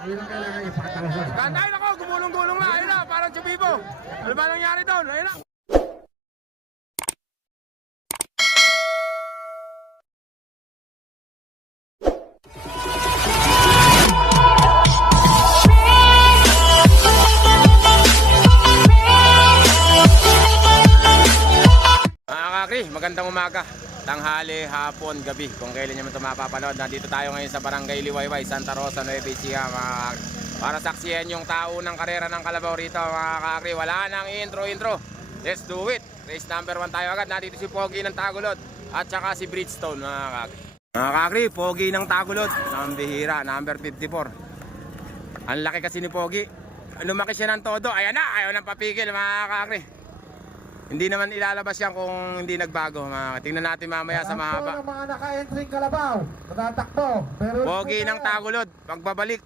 Yun ang kailangan ipakatalasan. Kantayin ako, gumulong-gulong na. Ayun na, parang si Bibo. Ano ba nangyari doon? Ayun na. Magandang umaga, tanghali, hapon, gabi, kung kailan nyo man ito mapapanood. Nandito tayo ngayon sa Barangay Liwayway, Santa Rosa, Nueva Ecija, mga kakri, para saksiyan yung tao ng karera ng Kalabaw rito, mga kakri. Wala nang intro. Let's do it. Race number 1 tayo agad. Nandito si Pogi ng Tagulod at saka si Bridgestone, mga kakri. Mga kakri, Pogi ng Tagulod, nambihira, number 54. Ang laki kasi ni Pogi, lumaki siya ng todo. Ayan na, ayaw nang papigil, mga kakri. Hindi naman ilalabas yan kung hindi nagbago. Tingnan natin mamaya sa mahaba. Mga naka-entering Kalabaw, matatakbo. Pogi ng Tagulod, pagbabalik.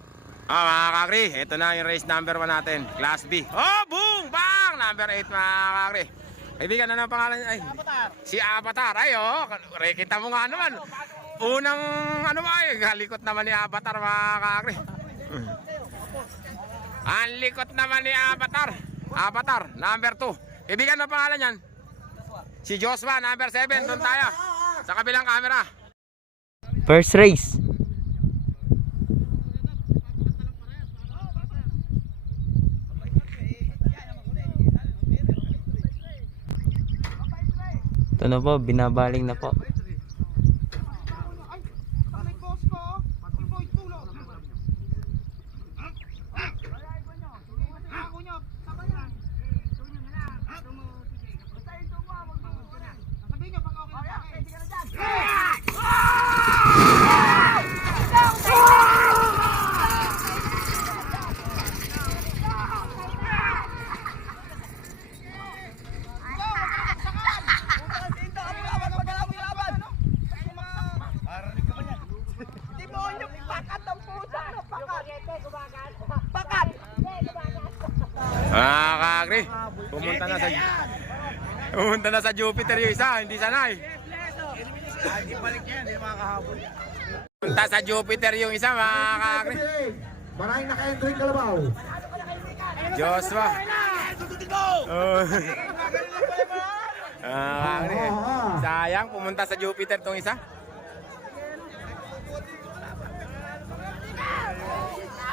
Mga kakri, ito na yung race number 1 natin, Class B. Oh, boom! Bang! Number 8, mga kakri. Kaibigan, ano ang pangalan niya? Ay, si Avatar. Ay, oh, kita mo nga naman. Unang, ano ba, halikot naman ni Avatar, mga kakri. Ang likot naman ni Avatar. Avatar, number 2. Kaibigan, ano pangalan yan? Si Joshua, number 7. Doon tayo. Sa kabilang camera. First race. Ito na po, binabaling na po. Kakri, pumunta na sa Jupiter yung isa, hindi sanay. Hindi balik niya, hindi makakahabol. Pumunta sa Jupiter yung isa, mga kakri. Maraming naka-entering Kalabaw. Joshua. Kakri, sayang, pumunta sa Jupiter tong isa.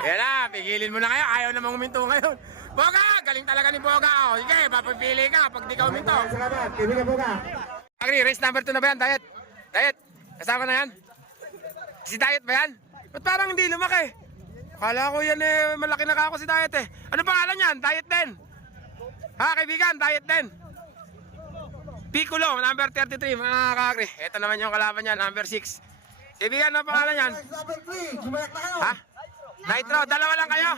Yan na, pigilin mo na kayo, ayaw namang huminto ngayon. Boga! Galing talaga ni Boga. Sige, papipili ka pag di ka uminto. Salamat, kaibigan Boga. Agri, race number 2 na ba yan? Diet? Diet? Kasama na yan? Si Diet ba yan? Ba't parang hindi lumaki? Kala ko yan eh, malaki na ako si Diet eh. Ano pangalan yan? Diet din. Ha, kaibigan, Diet din. Piccolo, number 33, mga kakri. Ito naman yung kalaban niya, number 6. Kaibigan, ano pangalan yan? Number 3, sumayak na kayo. Ha? Nitro, dalawa lang kayo.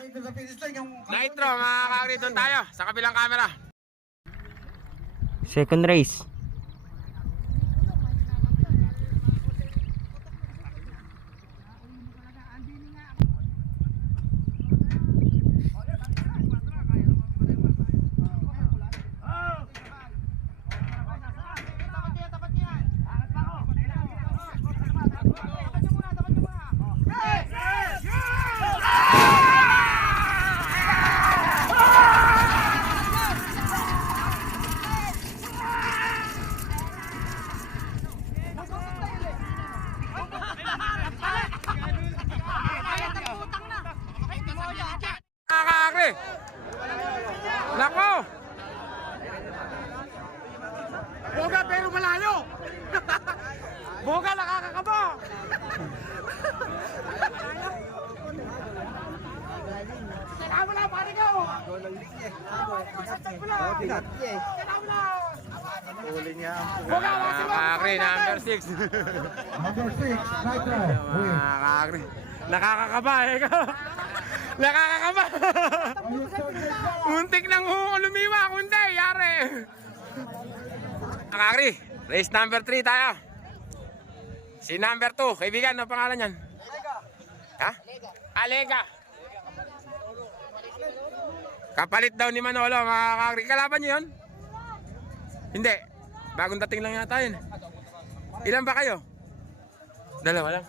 Nitro, mga kakri, doon tayo sa kabilang camera. Second race. Nako! Boga pero malayo! Boga nakakakaba! Kailangan mo na, pare ko! Boga, kakri, number 6. Number 6, Nitro. Kakri, nakakakaba eh ka! Nakakakaba! Muntik nang lumiwa, kundi, yari! Kakri, race number 3 tayo. Si number 2, kaibigan, ano pangalan yan? Ha? Alega. Kapalit daw ni Manolo, mga kakri. Kalaban niyo yun? Hindi. Bagong dating lang yata yun. Ilan ba kayo? Dalawa lang.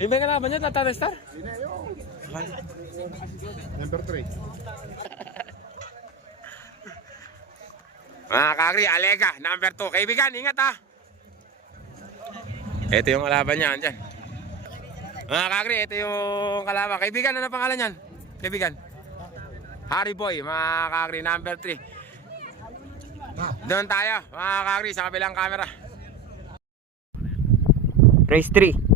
Iba yung kalaban niya, Tata Star? Number 3. Mga kakri, Alega, number 2. Kaibigan, ingat ha. Ito yung kalaban niya, andyan. Mga kakri, ito yung kalaban. Kaibigan, ano pangalan niyan? Kaibigan. Harry Boy, mga kakri, number 3. Doon tayo, mga kakri, sa kabilang camera. Race 3.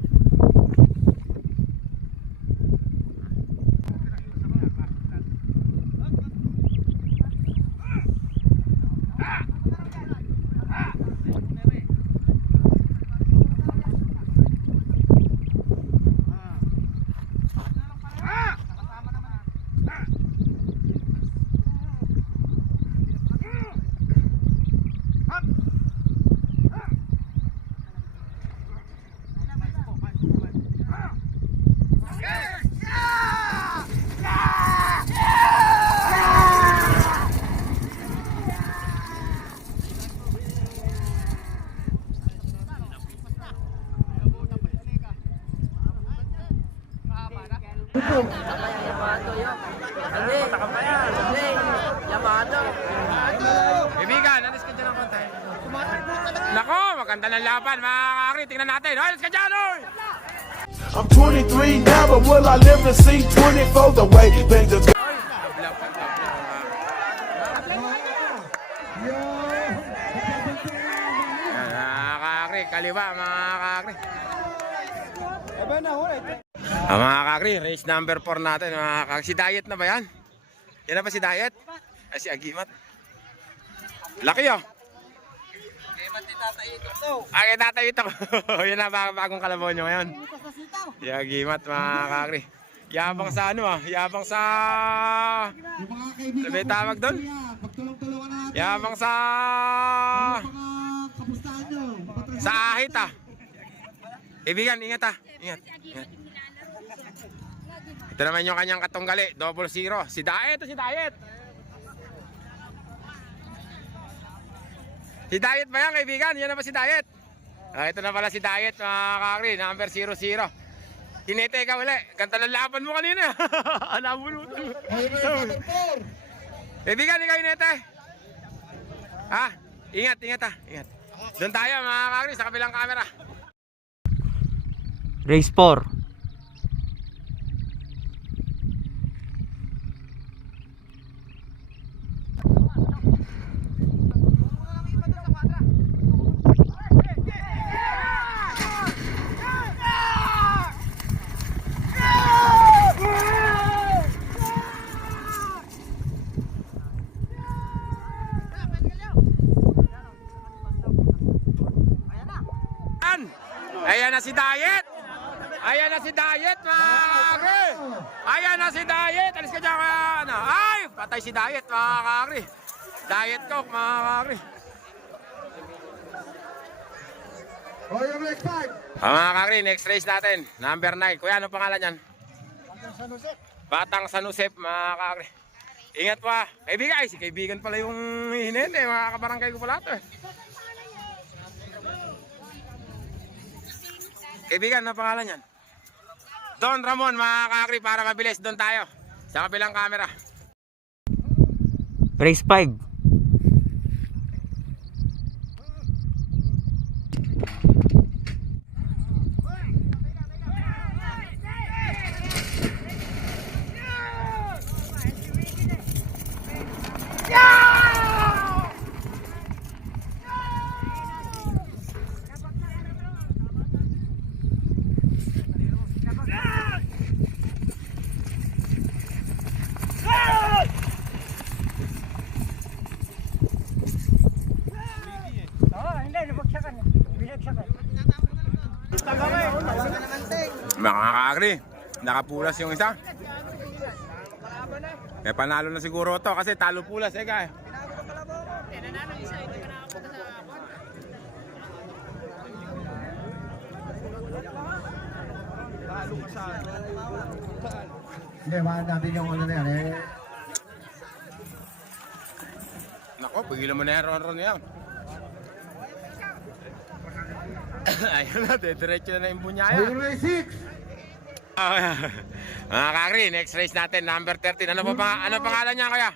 Kaibigan, alis ka dyan ng konti. Nako, maganda ng laban, mga kakri. Tingnan natin. Alis ka dyan, oy! I'm 23 now, but will I live to see 24 the way things are Mga kakri, kaliwa, mga kakri. Mga kakri, race number 4 natin. Mga kakri. Si Diet na ba yan? Yan na ba si Diet? Ay, si Agimat. Laki oh. Ay, tatayo ito. Yan na, bagong kalabaw nyo ngayon. Si Agimat, mga kakri. Yabang sa ano ah, yabang sa... Yung mga kaibigan Sabi tawag doon? Pagtulong-tulungan na natin. Yabang sa... Mga kamustahan nyo. Sa ahit ah. Kaibigan, ingat ah. Ingat. Ingat. Ito naman yung kanyang katunggali, 00. Si Diet, si Diet. Si Diet ba yan, kaibigan? Yan na ba si Diet? Ah, ito na pala si Diet, mga kakri, number 00. Hinete ka uli. Ganta ng laban mo kanina. Nabulutan mo. Kaibigan, ikaw hinete. Ha? Ingat, ingat ha. Ingat. Doon tayo, mga kakri, sa kabilang camera. Race 4. Ayan na si Diet. Ayan na si Diet, mga kakri. Ayan na si Diet. Alis ka dyan, ano. Ay, patay si Diet, mga kakri. Diet Coke, mga kakri. O yung next 5. Mga kakri, next race natin. Number 9. Kuya, ano pangalan yan? Batang San Josep, mga kakri. Ingat pa. Kaibigan, ay, si kaibigan pala yung hinente. Mga kabarangay ko pala ito eh. Kaibigan, ano pangalan yan? Don Ramon, mga kakri, para mabilis. Doon tayo. Sa kabilang camera. Race 5. Mga kakri, nakapulas yung isa. Kaya panalo na siguro to kasi talo pulas eh kaya. Hindi, mahal natin yung ano na yan eh. Nako, pigilan mo na yan, Ron yan. Ayun na, diretso na yung O bunyaya. yung race 6. Mga kakri, next race natin, number 13. Ano pangalan niya kaya?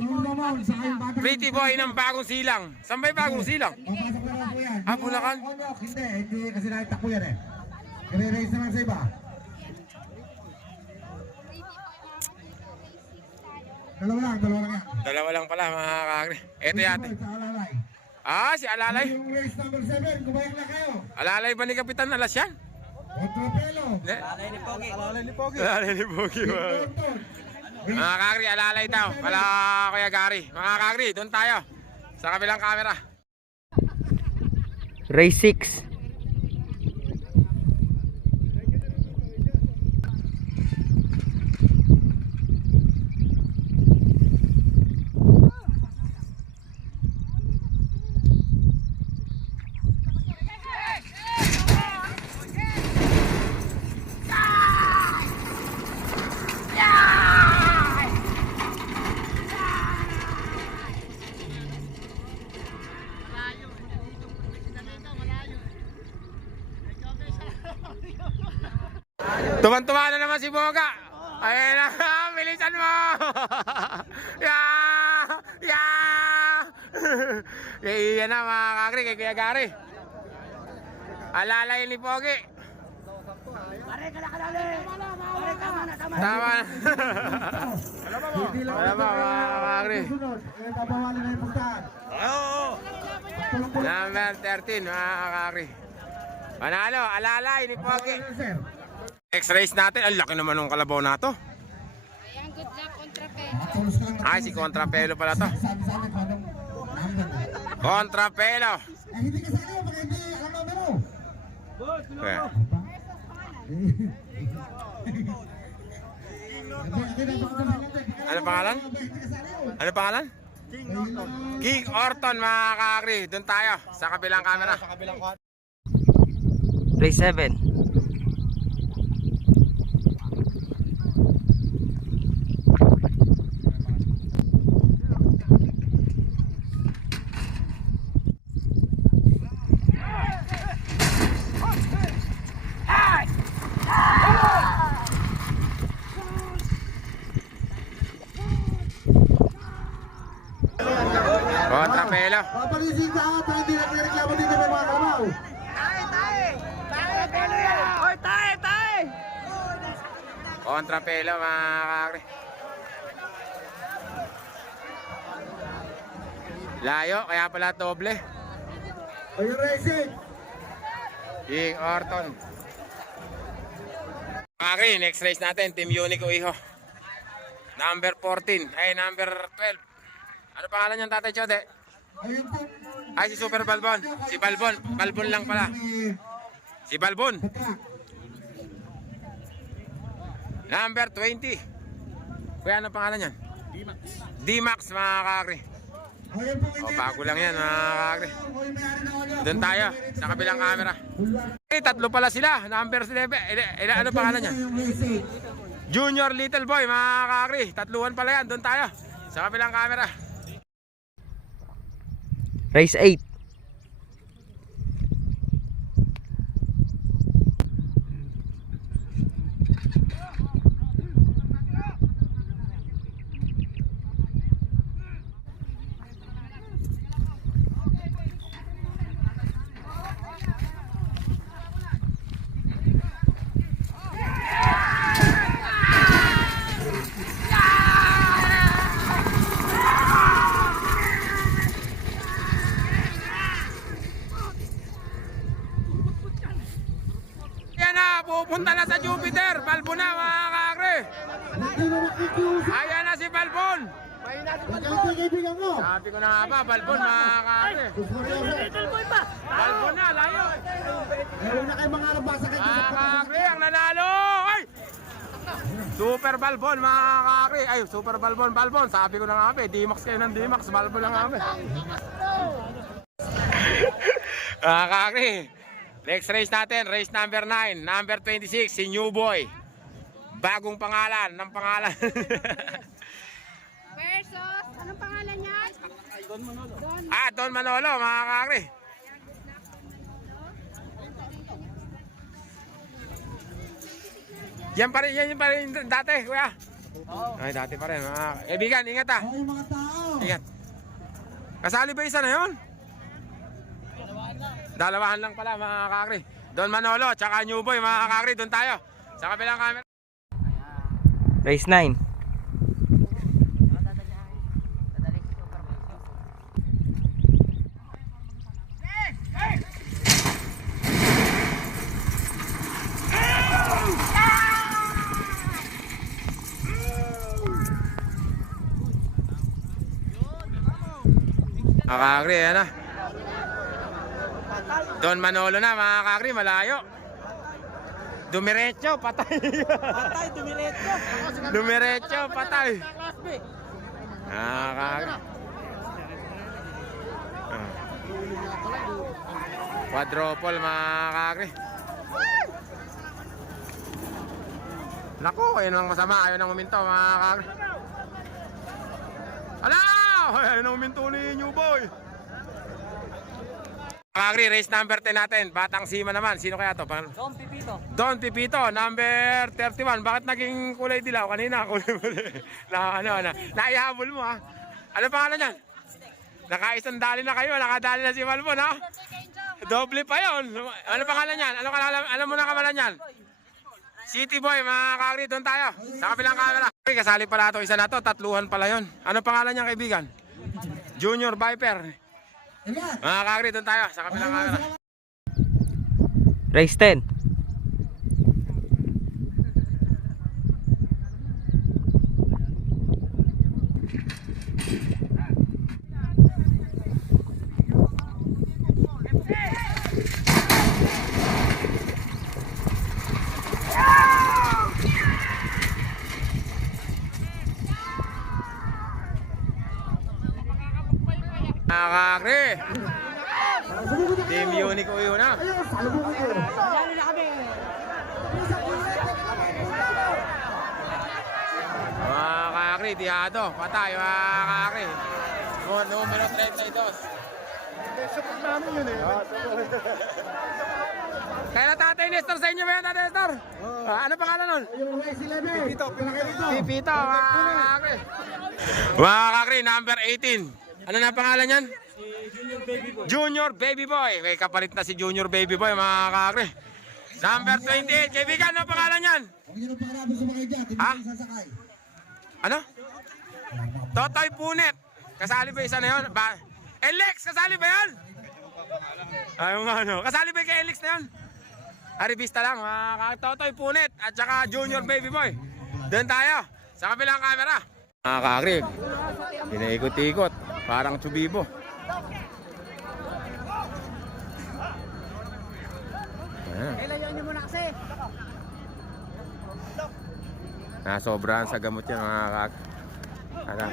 Tulungan sa kayong batang. Pretty boy ng bagong silang. Saan ba yung bagong silang? Papasok na lang po yan. Ah, Bulacan? Onyok, hindi kasi nakita ko yan eh. Kire-race naman sa iba. Dalawa lang yan. Dalawa lang pala mga kakri. Ito yate. Sa Alalay. Ah, si Alalay. Yung race number 7, kumayak na kayo. Alalay ba ni Kapitan Alas yan? Otropelo. Alalay ni Pogi. Orton. Mga kakri, alalay daw. Kala Kuya Gary. Mga kakri, doon tayo. Sa kabilang camera. Race 6. Tuman-tuma na naman si Boga. Ayun na, bilisan mo. Kaya na mga kakri, kay Kuya Gary. Alalay ni Pogi. Tama na. Wala ba mga kakri? Sunod, babawalin na yung pustahan. Number 13 mga kakri. Panalo, alalay ni Pogi. Sir. Next race natin, ang laki naman ng kalabaw na to. Ayan, good luck, Contrapelo. Matulos ka lang. Ay, si Contrapelo pala to. Sabi sa akin kung anong number. Contrapelo. Hindi ka sa akin, baka hindi alam numero. Okay. Ano pangalan? Ano pangalan? King Orton mga kakri. Doon tayo sa kabilang camera. Race 7. Contrapelo. Papalisin ka at hindi nagreklamo dito may mga kalabaw. Contrapelo mga kakri. Layo, kaya pala doble. Ayun racing. King Orton. Kakri, next race natin, Team Unico Iho. Number 14, ay number 12. Ano pangalan niyan, Tatay Chode? Ayun po. Ay, si Super Balbon. Si Balbon. Balbon lang pala. Si Balbon. Number 20. Kuya, ano pangalan niyan? D-Max, mga kakri. Ayun po. O, bago lang yan, mga kakri. Doon tayo, sa kabilang camera. Eh, tatlo pala sila. Number 11. Ano pangalan niya? Junior Little Boy, mga kakri. Tatluhan pala yan. Doon tayo, sa kabilang camera. Race 8. Yan na, pupunta na sa Jupiter. Balbon na, mga kakri. Ayan na si Balbon. Kaibigan mo. Sabi ko na nga ba, Balbon, mga kakri. Balbon na, layo. Ewan na kayo mga nabasa kayo. Mga kakri, ang nanalo. Ay! Super Balbon, mga kakri. Ay, Super Balbon, Balbon. Sabi ko na nga ba, D-Max kayo ng D-Max. Balbon lang nga ba. Mga kakri. Next race natin, race number 9, number 26, si New Boy. Bagong pangalan, ng pangalan. Versus, anong pangalan niya? Don Manolo. Don Manolo, mga kakri. Yan pa rin, yan pa rin dati, kuya. Ay, dati pa rin. Mga kaibigan, ingat ah. Oh, yung mga tao. Ingat. Kasali ba isa na yun? Dalawahan lang pala mga kakri. Don Manolo, tsaka New Boy mga kakri. Doon tayo. Sa kabilang camera. Race 9. Mga kakri, yan na. Don Manolo na mga kakri, malayo. Dumiretso, patay. Patay, dumiretso. Dumiretso, patay. Mga kakri. Quadruple mga kakri. Naku, yun ang masama. Ayaw nang uminto mga kakri. Ala! Ayaw nang uminto ni New Boy. Kakri, race number 10 natin. Batang Sima naman. Sino kaya to? Don Pipito. Don Pipito, number 31. Bakit naging kulay dilaw kanina? Kulay naihabol mo ha. Ano pangalan niyan? Nakaisang dali na kayo. Nakadali na si Malbon ha. Doble pa yon. Ano pangalan niyan? Alam mo na kamalan niyan? City Boy, mga kakri, doon tayo. Sa kabilang camera. Kasali pala ito. Isa na to. Tatluhan pala yon. Ano pangalan niyan kaibigan? Junior Viper. Mga kakri, doon tayo. Sa kabilang camera. Race 10. Mga kakri. Team Unico yun na. Mga kakri, tiyado. Patay mga kakri. Numero 32. Kaya na Tatay Nestor sa inyo ba yan, Tatay Nestor? Ano pangalan nun? Pipito, mga kakri. Mga kakri, number 18. Ano na pangalan yan? Junior Baby Boy. May kapalit na si Junior Baby Boy, mga kakri. Number 28. Kaibigan, ano pangalan yan? Ha? Ano? Totoy Punet. Kasali ba isa na yun? Alex, kasali ba yan? Ayaw nga ano. Kasali ba kay Alex na yun? Aribista lang, mga Totoy Punet at saka Junior Baby Boy. Doon tayo, sa kabilang camera. Mga kakri, pinaikot-ikot. Parang Chubibo. Kailan nyo muna kasi? Nasobrahan sa gamot yan mga kakri. Ano?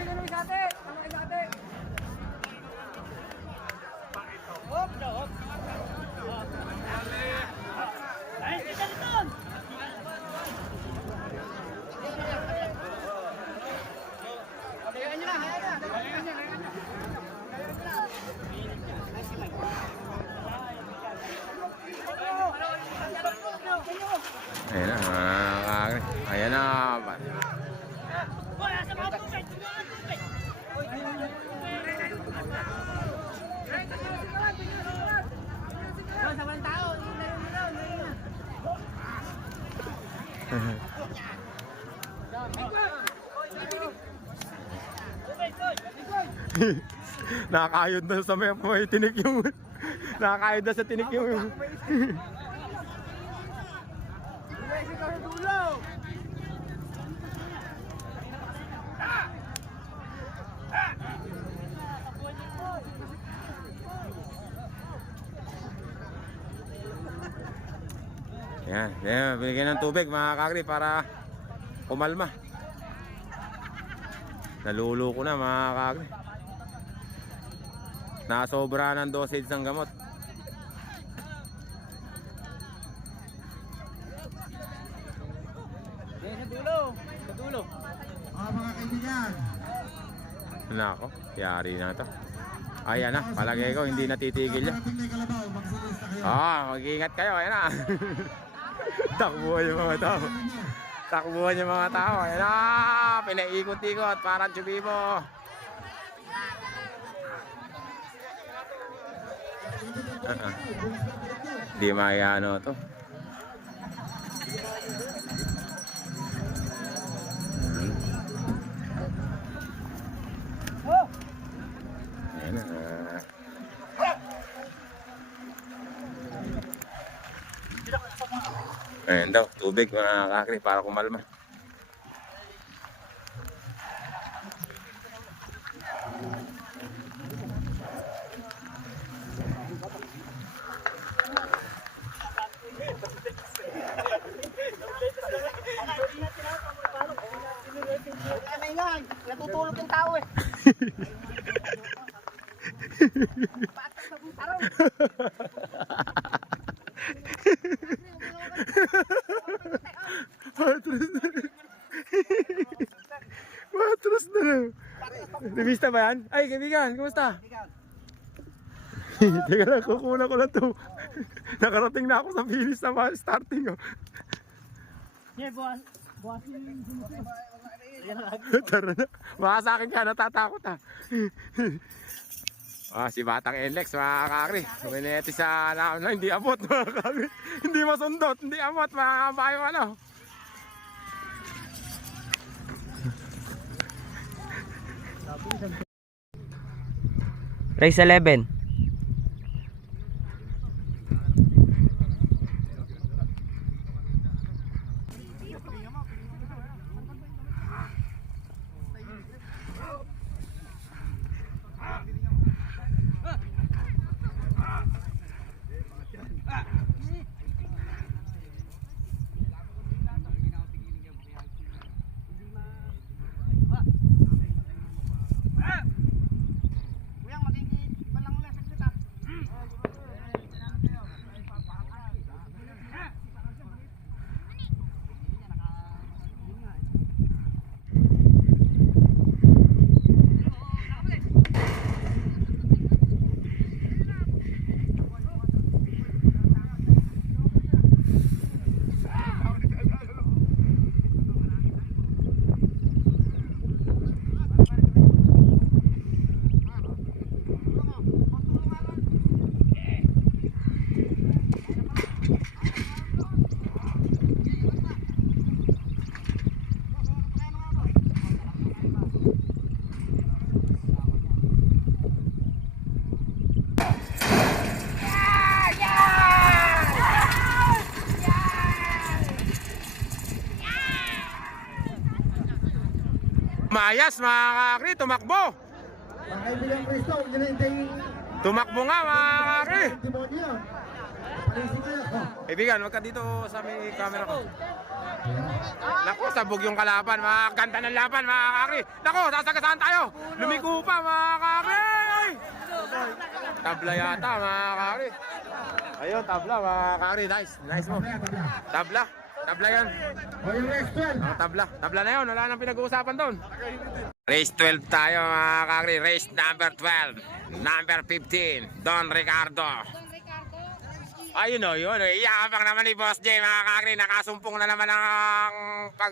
Ayan na, mga kakri. Ayan na. Nakakayod na sa may tinik yung nakakayod na sa tinik yung yan, binigyan ng tubig mga kakri para kumalma. Naluluko na mga kakri. Nasobra ng dosage ng gamot. Sa dulo. Mga kaibigan. Nako, yari na to. Ayan na, palagay ko hindi natitigil yan. Mag-ingat kayo, ayan na. Takbo yung mga tao. Takbuhan yung mga tao. Ayan na, pinaikot-ikot, parang Chubibo. Di maayano to. Ayan na. Ayan daw, tubig mga kakri para kumalma. Kailangan, natutulog yung tao eh. Matras na lang. Revista ba yan? Ay, kaibigan, kumusta? Teka lang, kukunan ko lang to. Nakarating na ako sa finish na starting. Oh. Yeah, buwas yung Tara na. Baka sa akin ka, natatakot ha. Si Batang Enlex, mga kakri. Mineti sa na, hindi abot, mga kakri. Hindi masundot, hindi abot, mga kabayo ano. Race 11. Mayas, mga kakri, tumakbo. Mga kaibigan Cristo, huwag nyo na hintayin Tumakbo nga, mga kakri. yung demonyo. Palisin nyo na. Kaibigan, wag ka dito sa may camera ko. Naku, sabog yung kalaban, mga ganda ng laban, mga kakri. Naku, sasagasaan tayo. Lumiko pa, mga kakri. Tabla yata, mga kakri. Ayun, tabla, mga kakri. Nice, nice mo. Tabla, tabla yan. O yung next one. Tabla, tabla na yun, wala nang pinag-uusapan doon. Race 12 tayo, mga kakri. Race number 12. Number 15, Don Ricardo. Don Ricardo. Ayun o, yun. Iyakapang naman ni Boss J, mga kakri. Nakasumpong na naman ang pag...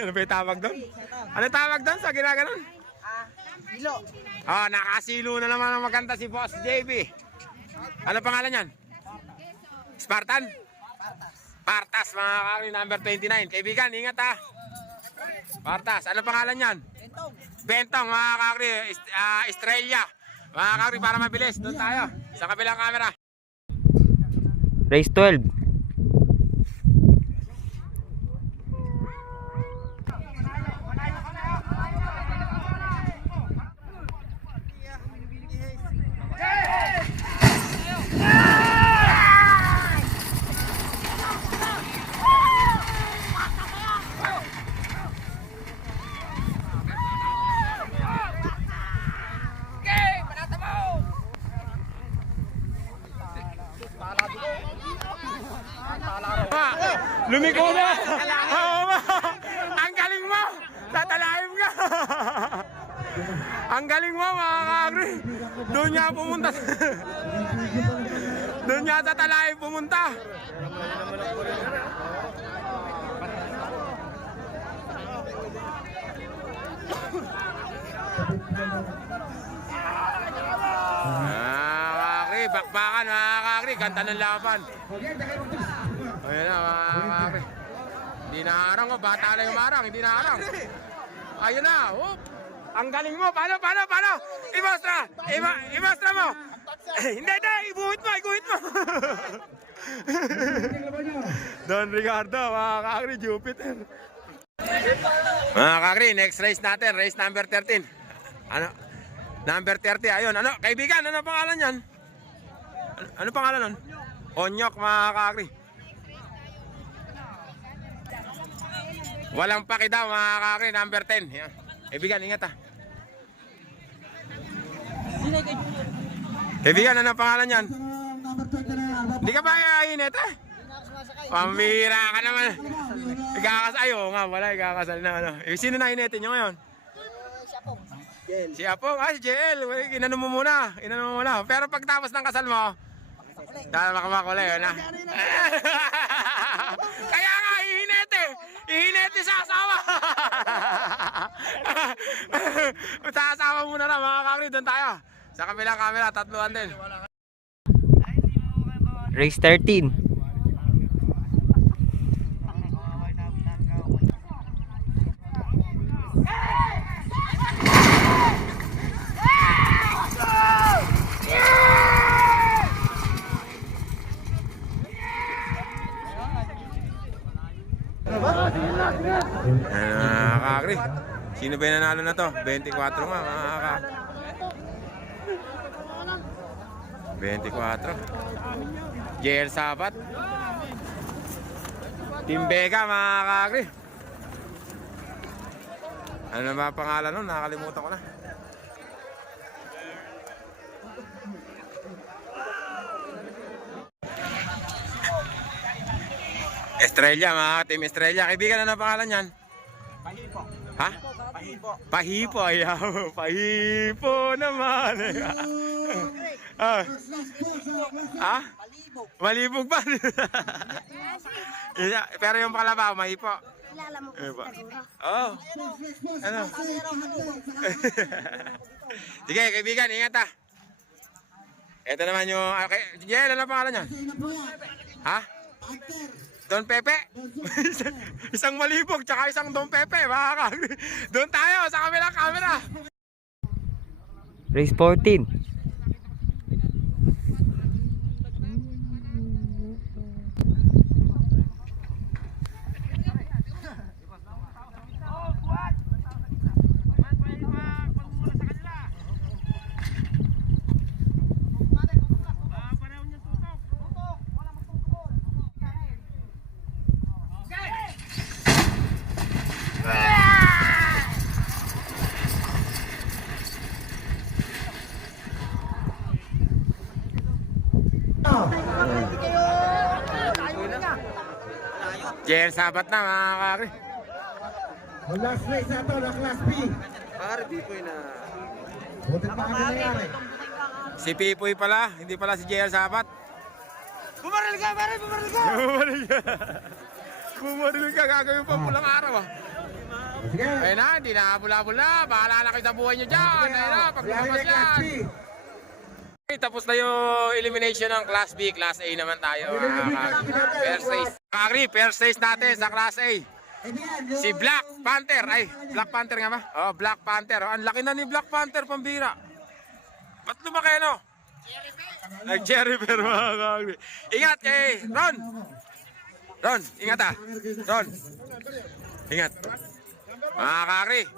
Ano ba yung tawag doon? Ano tawag doon sa ginaganon? Hilo. Oh, nakasilo na naman ang maganda si Boss JB. Ano pangalan yan? Spartan? Partas, mga kakri, number 29. Kaibigan, ingat ha. Partas, ano pangalan yan? Bentong, mga kakri. Estrella. Mga kakri, para mabilis. Doon tayo, sa kabilang camera. Race 12. Lumiko na! Oo ba? Ang galing mo! Tatalaim ka! Ang galing mo, mga kakri! Doon niya pumunta. Doon niya sa talaim pumunta. Bakbakan mga kakri, ganda ng laban. Okay, dahil mo. Ayan na mga kakri. Hindi na harang ko, bata na yung marang, hindi na harang. Ayun na, oh. Ang galing mo, paano? Imostra mo. Hindi, iguhit mo. Don Ricardo, mga kakri, Jupiter. Mga kakri, next race natin, race number 13. Ano? Number 30, ayun. Ano, kaibigan, ano pangalan yan? Ano pangalan nun? Onyok, mga kakri. Walang paki daw, mga kakri, number 10. Yan. Kaibigan, ingat ah. Kaibigan, ano pangalan yan? Hindi ka ba kainit eh? Pamira ka naman. Ikakasal nga, wala ikakasal na ano. Sino na initin nyo ngayon? Si Apong. Si JL. Inano mo muna. Pero pagtapos ng kasal mo, dahil makamakulay, yun na. Kaya nga, ihinit sa asawa. Sa asawa muna na, mga kakri, doon tayo. Sa kabilang camera, tatluan din. Race 13. Kakri, sino ba yung nanalo na to? 24 nga, mga kakri. 24. JL Sabat. Team Vega, mga kakri. Ano na ba pangalan nun? Nakakalimutan ko na. Estrella, mga Team Estrella. Kaibigan, ano pangalan yan? Pahipo. Ha? Pahipo, ayaw. Pahipo naman. Ah. Ah? Malibog ba? Pero yung kalabaw, mahipo. Kilala mo po siguro. Oh. Ano? Sige, kaibigan, ingat ah. Ito naman yung... Okay. Jel, ano pangalan niya? Ha? Don Pepe? Isang malibog, tsaka isang Don Pepe. Doon tayo, sa kabilang camera. Race 14. JL Sabat na, mga kakri. Last race na to, na Class B. Pare, di po na. Butit pa kami nangyari. Si Pipoy pala, hindi pala si JL Sabat. Bumaril ka, pare, bumaril ka! Bumaril ka, gagawin pa pulang araw ah. Sige. Ayun na, hindi na habol-habol na. Bahala na kayo sa buhay nyo dyan. Ayun na, paglabas yan. Tapos na yung elimination ng Class B. Class A naman tayo. First race. Kakri, first race natin sa Class A. Si Black Panther. Ay, Black Panther nga ba? Oh, Black Panther. Oh, ang laki na ni Black Panther, pambira. Ba't lumaki no? Nag-cherry pero mga kakri. Ingat kay Ron. Ron, ingat ah. Ron. Ingat. Mga kakri.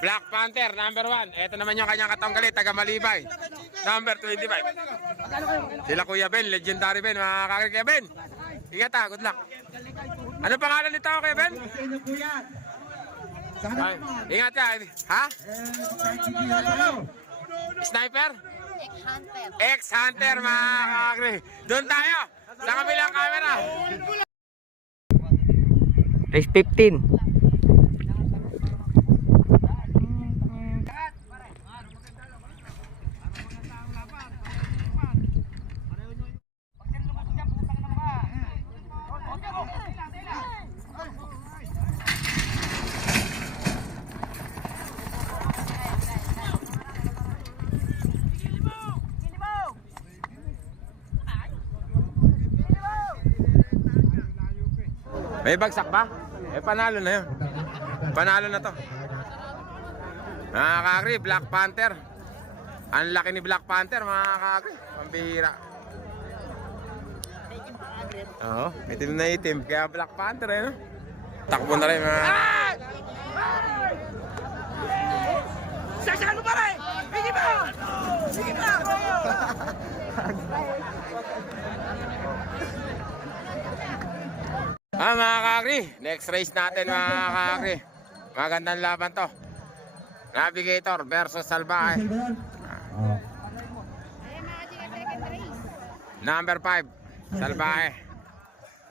Black Panther, number 1. Ito naman yung kanyang katanggalit, taga Malibay. Number 25. Sila Kuya Ben, legendary Ben. Mga kakri, Kuya Ben. Ingat ah, good luck. Ano pangalan nito, Kuya Ben? Ay, ingat ka. Ha? Sniper? Hunter. Ex-hunter, mga kakri. Doon tayo, sa kabilang camera. Race 15. May bagsak ba? Eh, panalo na yun. Panalo na to. Mga kakri, Black Panther. Ang laki ni Black Panther, mga kakri. Pambihira. Oo, itim na itim. Kaya Black Panther, eh, no? Takbo na rin, mga... Sasano pa rin! Sige pa! Sige pa! Mga kakri, next race natin, mga kakri. Magandang laban to. Navigator versus Salvaje. Oh. Number 5, Salvaje.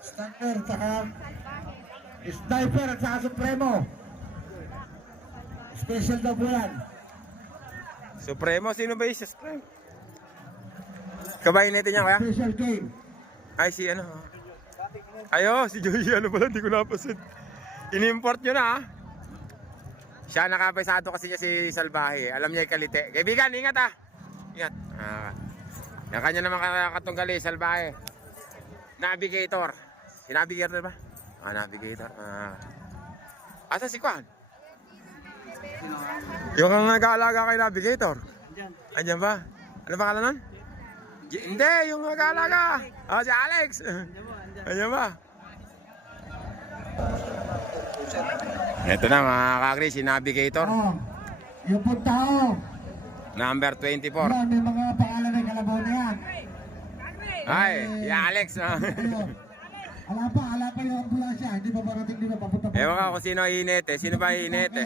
Sniper saka Sniper at saka Supremo. Special daw po yan. Supremo, sino ba yung Supremo? Kabayin natin yan, kaya? Special game. Ay, si ano? Ayo, si Joey, ano pala, hindi ko napasin. In-import nyo na, ha? Siya nakapesado kasi niya si Salvaje. Alam niya yung kalite. Kaibigan, ingat, ha? Ingat. Yung kanya naman katunggali, Salvaje. Navigator. Si Navigator ba? Navigator. Asa si Kwan? Yung kang nag-aalaga kay Navigator. Andiyan ba? Ano ba kala nun? Hindi, yung nag-aalaga. Si Alex. Andiyan ba? Ito na, mga kakri, si Navigator. Oh, yung punta ho. Number 24. Yan, may mga pangalan ng kalabaw na yan. Ay, si Alex. Ala pa yung ambulansya. Hindi pa parating dito, papunta pa. Ewan ka kung sino inete. Sino ba inete?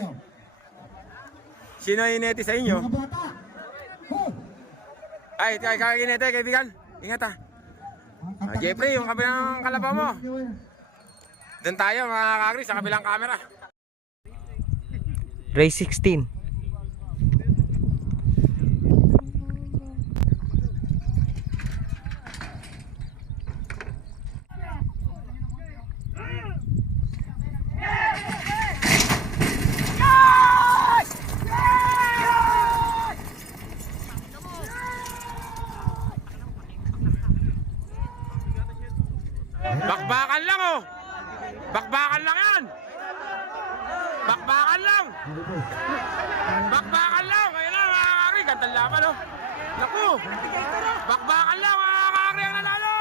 Sino inete sa inyo? Mga bata. Oh! Ay, inete, kaibigan. Ingat, ha. Jeffrey, yung kabilang kalabaw mo. Doon tayo, mga kakri, sa kabilang camera. Race 16. Bakbakan lang, oh. Bakbakan lang yan. Bakbakan lang. Bakbakan lang. Ayun na, mga kakri. Gantang laban, oh. Naku. Bakbakan lang, mga kakri, ang nanalo.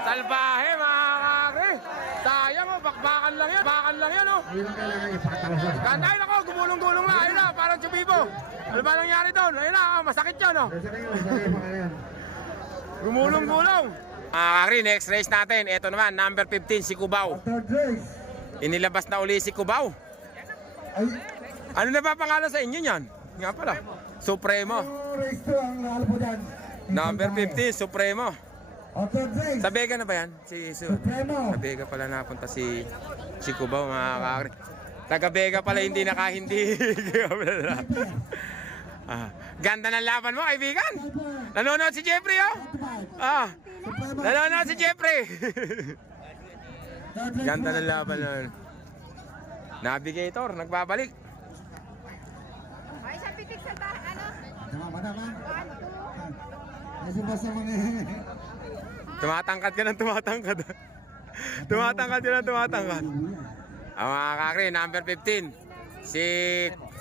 Salvaje, mga kakri. Sayang, oh. Bakbakan lang yan. Bakbakan lang yan, oh. Hindi lang kailangan ipakatawasan. Ganda, ayun ako. Gumulong-gulong na. Ayun na, parang Chubibo. Ano ba nangyari doon? Ayun na, masakit yan, oh. Isa kayo pangalan yan. Gumulong-gulong. Kakri, next race natin. Ito naman, number 15, si Cubao. Third race. Inilabas na uli si Cubao. Ay, Ano na ba pangalan sa inyo niyan? Nga pala, Supremo. race 2 ang lalo po dyan. Number 15, Supremo. O, third race. Sa Vega na ba yan? Supremo. Sa Vega pala napunta si Cubao, mga kakri. Taga Vega pala, hindi nakahindi. Ganda ng laban mo, kaibigan. Nanonood si Jeffrey, oh. Nanonood si Jeffrey. Ganda ng laban nun. Navigator, nagbabalik. Ay, sa pitik sa ano? Madama. Kasi basta mga... Tumatangkad ka ng tumatangkad. Tumatangkad ka ng tumatangkad. Ang mga kakri, number 15. Si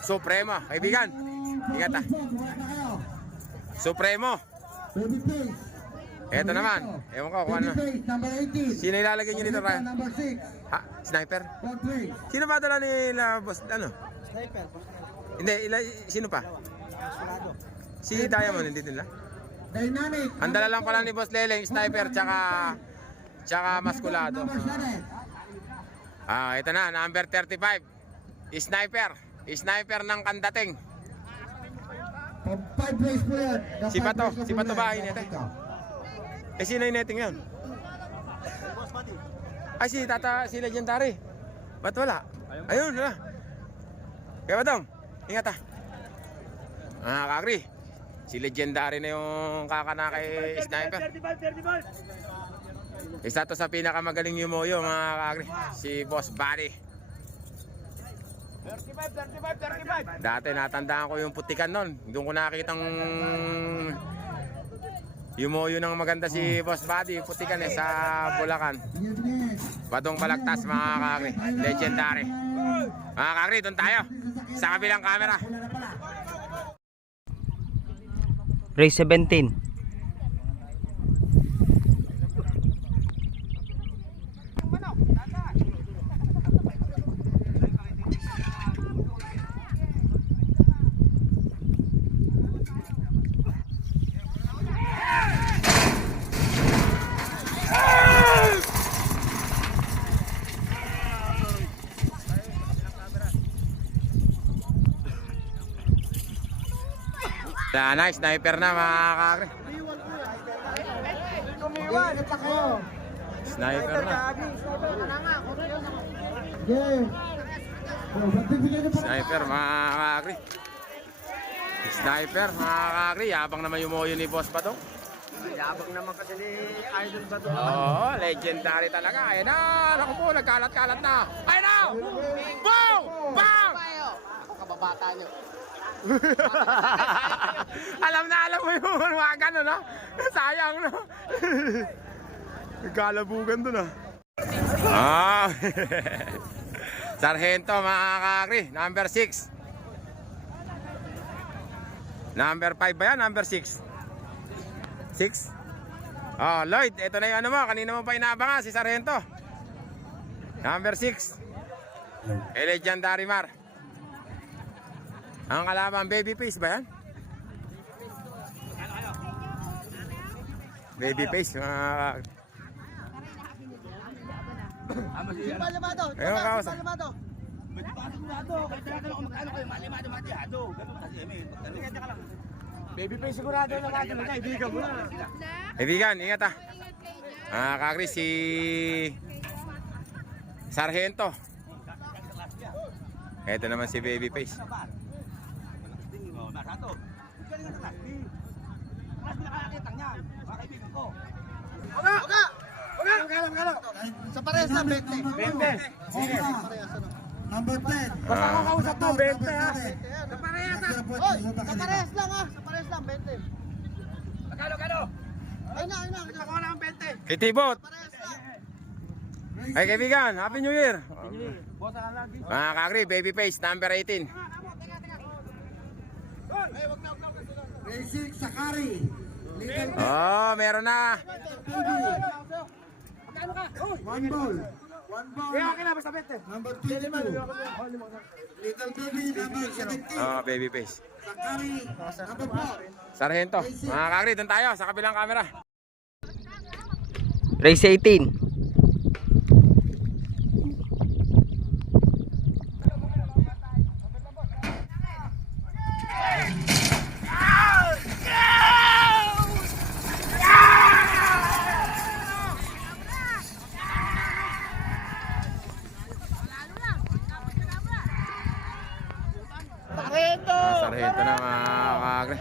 Supremo, kaibigan. Ingat, ha. Supremo. Baby face. Eto naman. Ewan ko kung ano. Baby face, number 18. Sino ilalagay nyo dito, Ryan? Number 6. Ha? Sniper? Fourth race. Sino ba dala nila, boss? Ano? Sniper. Hindi, sino pa? Si Diamond, hindi nila. Dynamic. Ang dala lang pala ni Boss Leleng, Sniper, tsaka Maskulado. Number 7. Ito na, number 35. Sniper. Sniper ng Kandating. 5 race po yan. Si Bato. Si Bato ba inete? Eh, sino yung netting yun? Ay, si Legendary. Ba't wala? Ayun, wala. Kaya Batong, ingat, ha. Kakri, si Legendary na yung kakana kay Sniper. Isa to sa pinakamagaling yumoyo, mga kakri. Si Boss Buddy. 35. Dati natandaan ko yung putikan nun. Doon ko nakitang Yumuyo ng maganda si Boss Buddy, putikan sa Bulacan. Badong Balagtas mga kakri, legendary. Mga kakri, doon tayo sa kabilang camera. Race 17. Nice, sniper na mga kakri. Sniper na. Sniper mga kakri. Sniper mga kakri. Yabang naman yung moyo ni Boss Bato. Yabang naman kasi ni Idol ba doon? Oo, legendary talaga. Ayan na, naku po, nagkalat-kalat na. Ayan na! Boom! Bang! Kababata nyo. alam mo yung mga gano'n, no? Sayang, no? Nagkalabugan doon, ah. Sargento, mga kakri, number 6. Number 5 ba yan? Number 6? 6? Oh, Lloyd, ito na yung ano mo. Kanina mo pa inaabangan, si Sargento. Number 6. Legendary Mar. Ang kalaban, Babyface ba yan? Babyface, mga... Malimado. Ayun, kawasan. Malimado. Babyface sigurado na natin na kaibigan mo na. Kaibigan, ingat ah. Kakri, si... Sargento. Ito naman si Babyface. Sa parehas na 20. 20. Sige. Number 10. Kausap mo, 20 ha. Sa parehas na. Oy, sa parehas lang ha. Sa parehas lang 20. Kano? Ay na. Ako lang 20. Kay Tibot. Parehas lang. Ay kaibigan, Happy New Year. Mga kakri, Babyface, number 18. Basic Sakari. Little Oh, meron na. One ball. Kaya okay na, basta 20. Number 22. Little baby, number 17. Oh, Babyface. Sakari, number 4. Sargento. Mga kakri, doon tayo sa kabilang camera. Race 18. Sargento na mga kakri.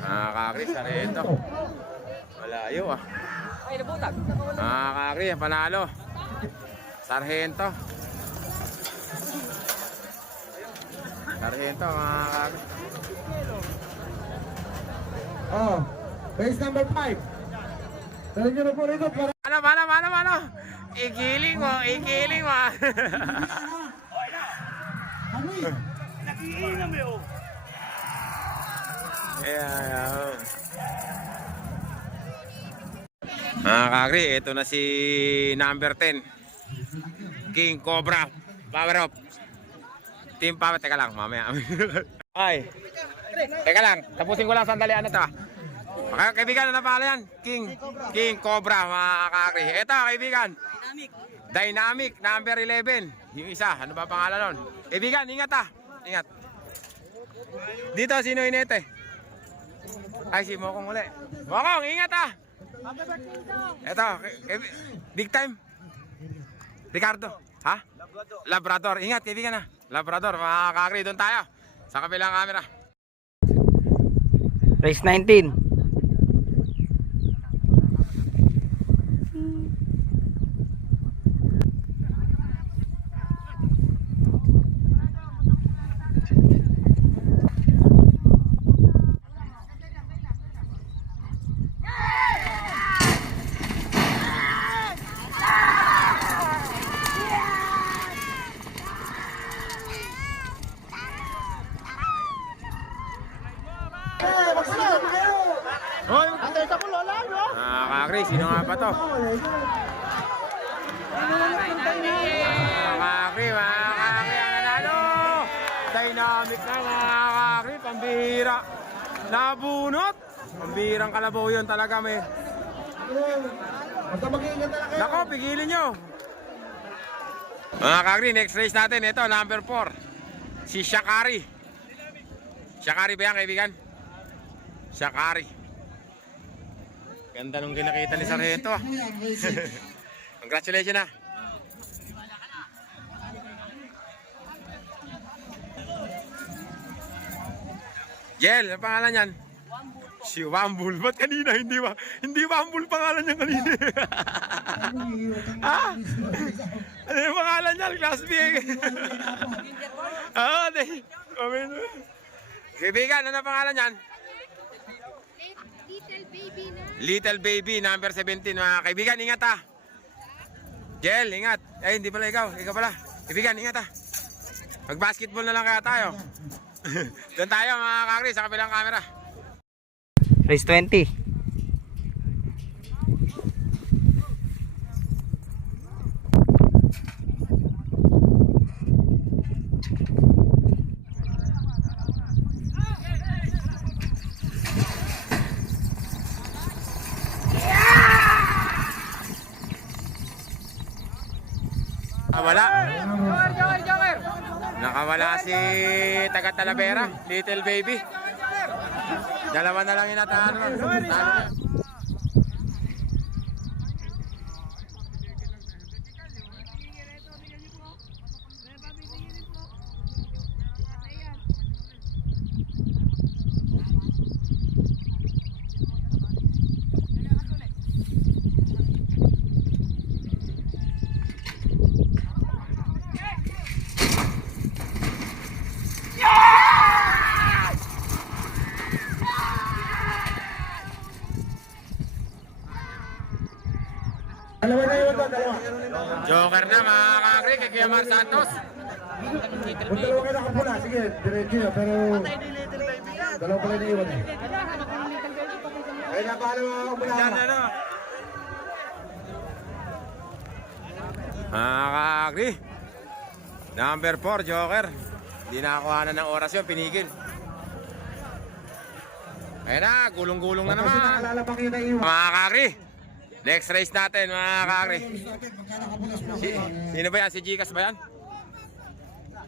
Mga kakri, Sargento. Malayo ah. Mga kakri, panalo. Sargento. Sargento, mga kakri. Oh, base number 5. Dali nyo na po rito para... Ano? Igiling mo. Kami. Ayan. Mga kakri, ito na si number 10. King Cobra. Power up. Team Power. Teka lang, mamaya. Ay. Teka lang, tapusin ko lang sandali ano to. Kaibigan, ano pangalan yan? King Cobra, mga kakri. Ito, kaibigan. Dynamic, number 11. Yung isa, ano ba pangalan nun? Kaibigan, ingat ah. Ingat. Dito, sino inete? Ay, si Mokong uli. Mokong, ingat ah. Ito, big time. Ricardo, ha? Labrador. Ingat, kaibigan ah. Labrador, mga kakri, doon tayo. Sa kabilang camera. Race 19. to. Mga kakri, ang nanalo. Dynamic na mga kakri, pambihira. Nabunot. Pambihirang kalabaw yun talaga may. Basta mag-iingat na lang kayo. Nako, pigilin nyo. Mga kakri, next race natin. Ito, number 4. Si Shakari. Shakari ba yan, kaibigan? Shakari. Ganda nung kinakita ni Sargento. Congratulations na. Jel, ano pangalan yan? Si Wambul. Ba't kanina? Hindi Wambul pangalan niya kanina. Ah? Ano yung pangalan niya? Class B. Oo, kaibigan, ano pangalan niyan? Little baby na. Little Baby, number 17. Mga kaibigan, ingat ha. Jel, ingat. Ay, hindi pala ikaw. Ikaw pala. Kaibigan, ingat ha. Mag-basketball na lang kaya tayo. Doon tayo mga kakri sa kabilang camera. Race 20. Nakawala. Nakawala si taga Talavera, Little Baby. Dalawa na lang inatahan mo. Dalawa na yun, dalawa. Joker na mga kakri kay Kuya Mar Santos. Kung dalawa kayo nakapula, sige, diretso yun, pero... Dalawa pala na iwan eh. Kaya na paano mga kapula? Mga kakri. Number 4, Joker. Hindi nakakuhanan ng oras yun, pinigil. Ayan na, gulong-gulong na Kasi naman. nakalalabang yun na iwan. Mga kakri. Next race natin mga kakri. Sino ba yan? Si Gcash ba yan?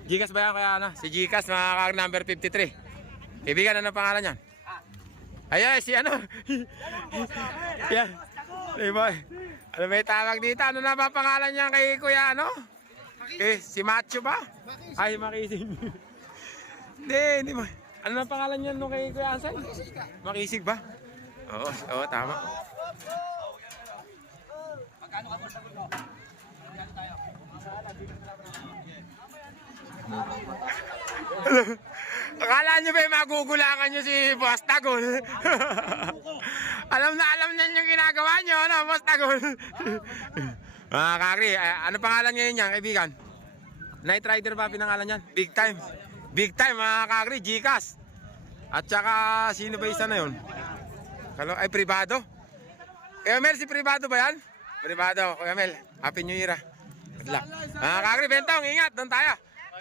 Gcash ba yan kaya ano? Si Gcash mga kakri number 53. Ibigan, ano pangalan yan? Ay, si ano? Yan. Diba? Ano may tawag dito? Ano na ba pangalan niya kay Kuya ano? Si Macho ba? Ay, Makisig. Hindi ba? Ano na pangalan niya nung kay Kuya Ansay? Makisig ba? Oo, tama. Akala nyo ba magugulangan nyo si Boss Tagol? alam na yung ginagawa nyo, ano, Boss Tagol? Mga kakri, ano pangalan ngayon niya, kaibigan? Night Rider ba pinangalan niyan? Big time. Big time, mga kakri, Gcash. At saka, sino ba isa na yun? Ay, Privado. Kuya Mel, si Privado ba yan? Privado, Kuya Mel. Happy New Year. Good luck. Mga kakri, Bentong, ingat, doon tayo.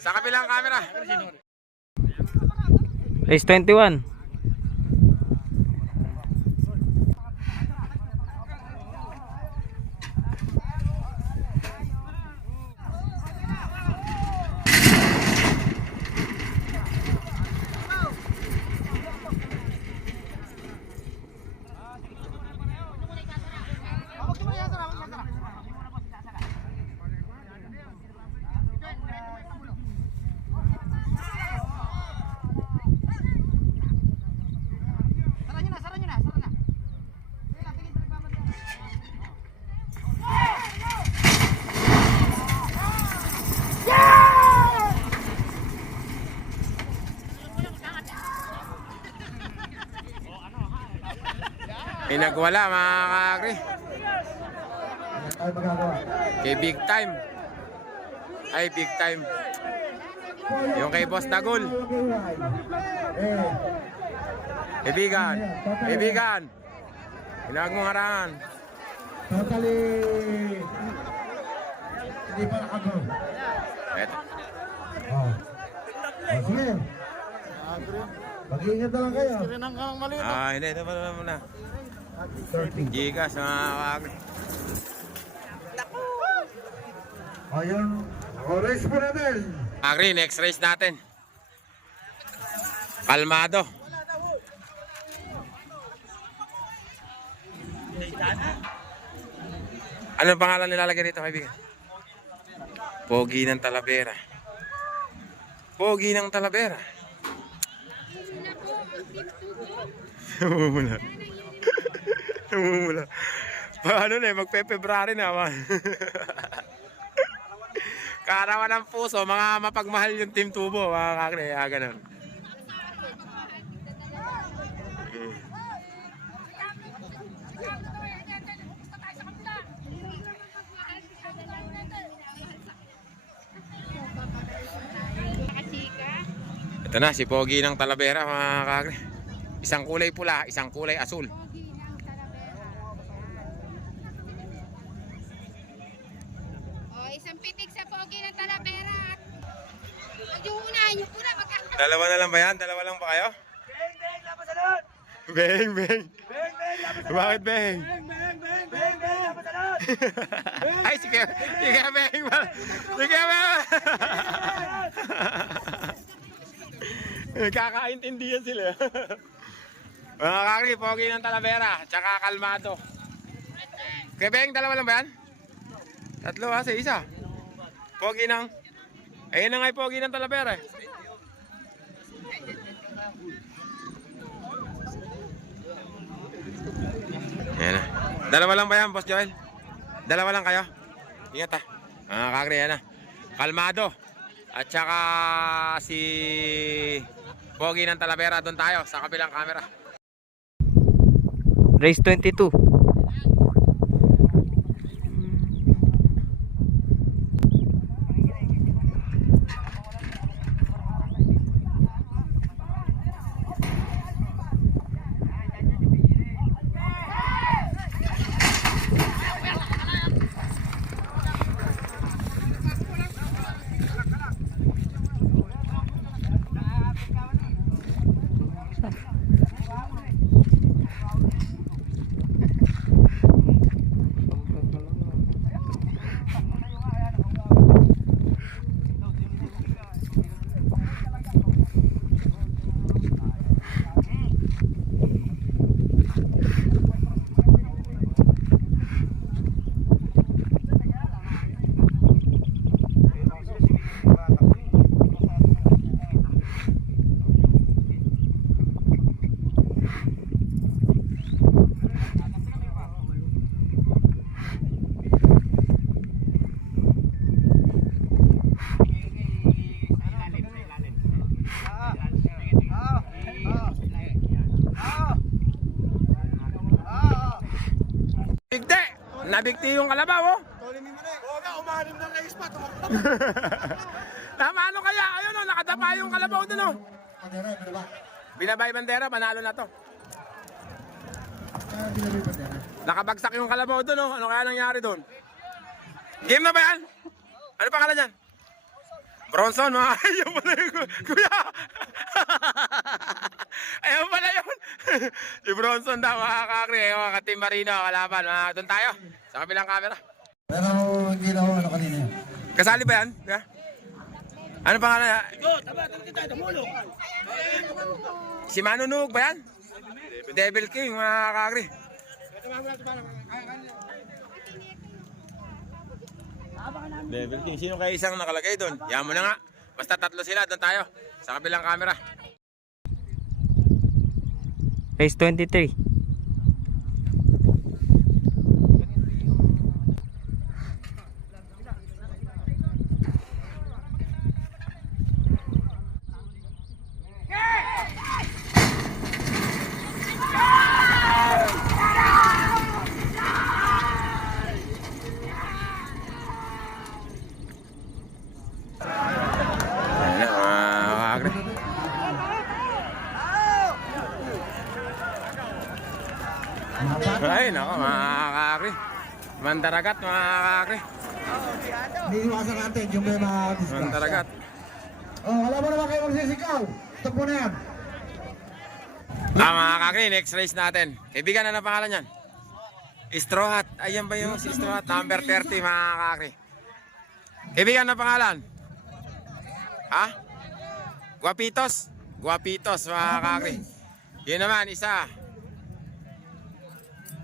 Sa kabilang camera. Race 21. Pinagwala mga kakri. Ay, magagawa. Kay Big Time. Ay, Big Time. Yung kay Boss Tagol. Kaibigan. Kaibigan. Hinag mong harangan. Totally hindi pa nakago. Eto. Oh. Oh, sige. Mag-iingat na lang kayo. Hindi. Ito pala muna. 30. Gigas, mga ka-agri. Ayun. O, race po natin. Agri, next race natin. Kalmado. Ano pangalan nilalagay rito, kaibigan? Pogi ng Talavera. Pogi ng Talavera. Namumula. Namumula. Paano na eh, magpe-February na man. Karawan ng puso, mga mapagmahal yung Team Tubo, mga kakri, ganun. Ito na, si Pogi ng Talavera, mga kakri. Isang kulay pula, isang kulay asul. Isang pitik sa Pogi ng Talavera. Yung unahin yung una. Dalawa na lang ba yan? Dalawa lang ba kayo? Beng, beng, laban sa lahat! Beng, beng. Beng, beng, laban sa Bakit beng? Beng, beng, beng, beng, beng, laban sa lahat! Ay, sige. Sige, beng. Sige, beng. Kakaintindihan sila. Mga kakri, Pogi ng Talavera, tsaka Kalmado. Kaya beng, dalawa lang ba yan? Tatlo ha, sa isa. Pogi ng... Ayun na nga yung Pogi ng Talavera eh. Ayan na. Dalawa lang ba yan, Boss Joel? Dalawa lang kayo? Ingat ha. Mga kakri, yan na. Kalmado. At saka si Pogi ng Talavera, doon tayo sa kabilang camera. Race 22. Bigti! Nabigti yung kalabaw oh! Umanim ng race pa, Tama ano kaya? Ayun oh, nakadapa yung kalabaw dun oh! Bandera, binaba. Binabay bandera, panalo na to. Binabay bandera. Nakabagsak yung kalabaw dun oh, ano kaya nangyari dun? Game na ba yan? Ano pangalan yan? Bronson mga ayaw pala yun, kuya! Ayaw pala yun! Si Bronson daw mga kakri, mga ka-Team Marino, kalaban, doon tayo, sa kabilang camera. Pero hindi na ako ano kanina. Kasali ba yan? Yeah? Ano pangalan yan? Si Manunug ba yan? Devil King mga kakri. Devil King, sino kayo isang nakalagay doon? Yan mo na nga. Basta tatlo sila, doon tayo. Sa kabilang camera. Race 23. Ay, nako, mga kakri. Mandaragat mga kakri. Iniiwasan natin yung may mga discuss. Mandaragat. Oh, wala mo naman kayo magsisigaw. Tapo na yan. Mga kakri, next race natin. Kaibigan na pangalan yan? Straw Hat. Ayan ba yung si Straw Hat? Number 30 mga kakri. Kaibigan na pangalan? Ha? Guapitos? Guapitos mga kakri. Yun naman, isa.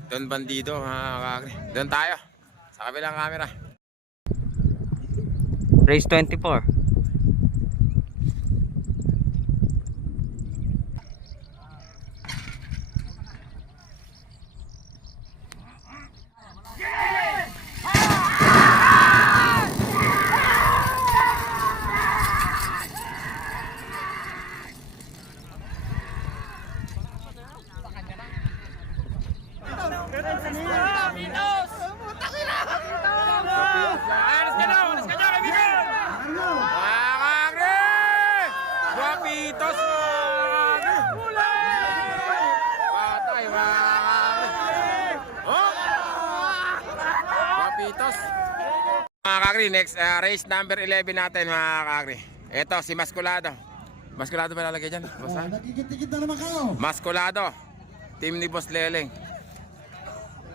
Don Bandido mga kakri. Doon tayo. Sa kabilang camera. Race 24. Guapitos! Patay oh! Guapitos! Mga kakri, next race number 11 natin mga kakri. Ito si Masculado. Masculado ba lalagay dyan? Oh, nakikit-tikit na naman kayo. Masculado. Team ni Boss Leleng.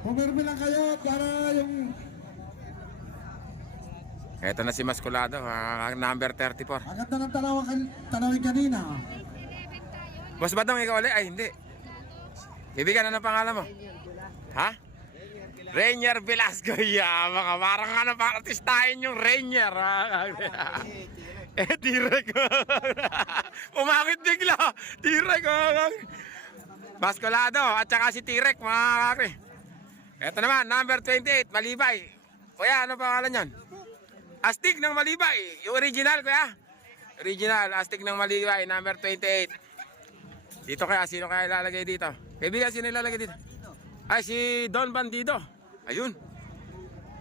Pumirmi lang kayo para yung Ito na si Masculado, number 34. agad na ng tanawin kanina. Boss Badong, ikaw ulit? Ay, hindi. Ibigan na ng pangalan mo? Ha? Rainier Velasco. Yeah, mga parang ano, artistahin yung Rainier. Direk. Umakit bigla. Direk. Masculado at saka si Tirek, mga kakri. Ito naman, number 28, Malibay. Kuya, ano pangalan yan? Astig ng Malibay. Yung original, kuya. Original, Astig ng Malibay, number 28. Dito kaya, sino kaya ilalagay dito? Kaibigan, sino ilalagay dito? Ay, si Don Bandido. Ayun.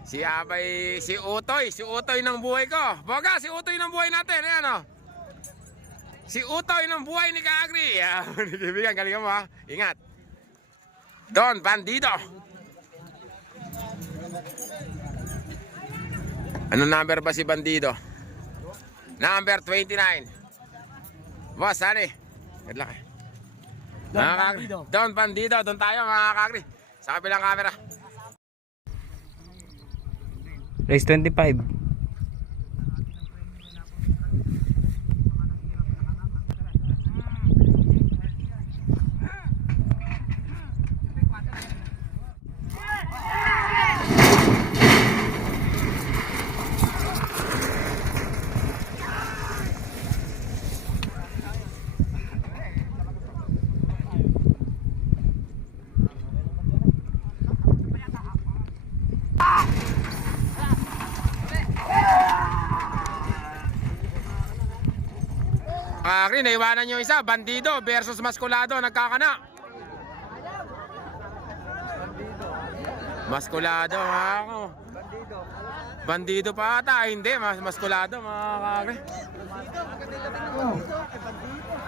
Si Abay, si Utoy ng buhay ko. Boga, si Utoy ng buhay natin. Ayan o. Si Utoy ng buhay ni Kaagri. Kaibigan, galingan mo ha. Ingat. Don Bandido. Ano number ba si Bandido? Number 29. Boss, ano eh? Good luck eh. Don Bandido. Doon tayo mga kakri. Sa kabilang camera. Race 25. Kakri, naiwanan nyo isa. Bandido versus Masculado. Nagkakana. Masculado, ako. Bandido pa ata. Ay, hindi, Masculado, mga kakri.